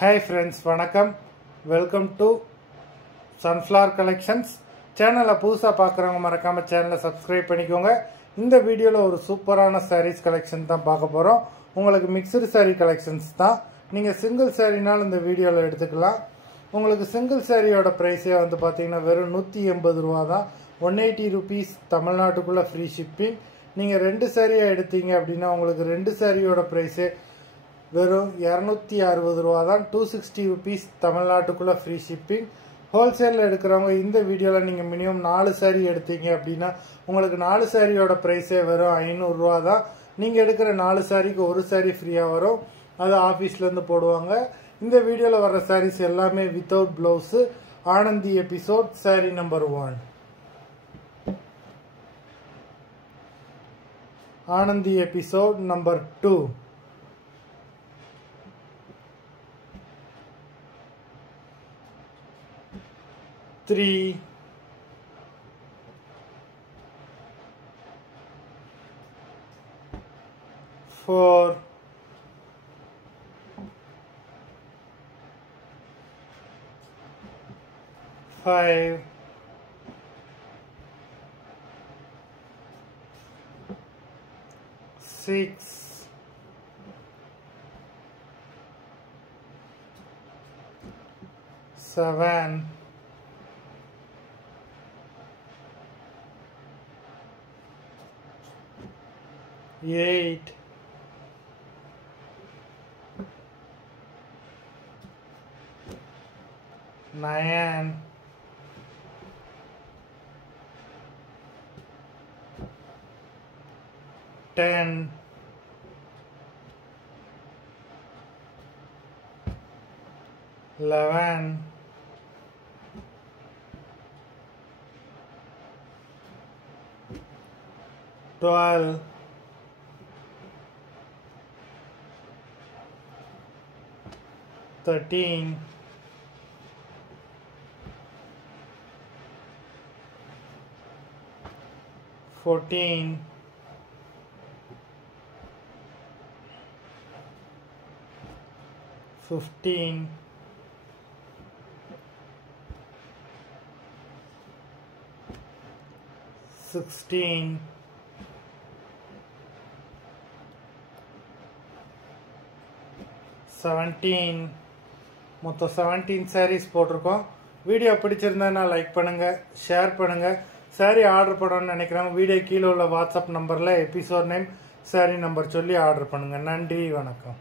Hi friends, வணக்கம். Welcome to Sunflower Collections. சேனலை புதுசாக பார்க்குறவங்க மறக்காமல் சேனலை சப்ஸ்கிரைப் பண்ணிக்கோங்க. இந்த வீடியோவில் ஒரு சூப்பரான சாரீஸ் கலெக்ஷன் தான் பார்க்க போகிறோம். உங்களுக்கு மிக்சடு சாரீ கலெக்ஷன்ஸ் தான். நீங்கள் சிங்கிள் சாரீனாலும் இந்த வீடியோவில் எடுத்துக்கலாம். உங்களுக்கு சிங்கிள் சாரியோட ப்ரைஸே வந்து பார்த்தீங்கன்னா வெறும் 180 ரூபா தான். 180 rupees தமிழ்நாட்டுக்குள்ளே ஃப்ரீ ஷிப்பிங். நீங்கள் 2 சாரியாக எடுத்தீங்க அப்படின்னா உங்களுக்கு 2 சாரியோட ப்ரைஸே வெறும் 260 ரூபா தான். 260 rupees தமிழ்நாட்டுக்குள்ளே ஃப்ரீ ஷிப்பிங். ஹோல்சேலில் எடுக்கிறவங்க இந்த வீடியோவில் நீங்கள் மினிமம் 4 சாரீ எடுத்தீங்க அப்படின்னா உங்களுக்கு 4 சாரியோட ப்ரைஸே வெறும் 500 ரூபா தான். நீங்கள் எடுக்கிற 4 சாரிக்கு ஒரு சாரீ ஃப்ரீயாக வரும். அது ஆஃபீஸ்லேருந்து போடுவாங்க. இந்த வீடியோவில் வர்ற சாரீஸ் எல்லாமே without blouse. Anandhi episode saree number 1. Anandhi episode number 2. 3, 4, 5, 6, 7, 8, 9, 10, 11, 12, 13, 14, 15, 16, 17. மொத்தம் 17 சாரீஸ் போட்டிருக்கோம். வீடியோ பிடிச்சிருந்தா லைக் பண்ணுங்கள், ஷேர் பண்ணுங்கள். சாரீ ஆர்டர் பண்ணணும்னு நினைக்கிறவங்க வீடியோ கீழே உள்ள வாட்ஸ்அப் நம்பரில் எபிசோட் நேம் சாரீ நம்பர் சொல்லி ஆர்டர் பண்ணுங்கள். நன்றி, வணக்கம்.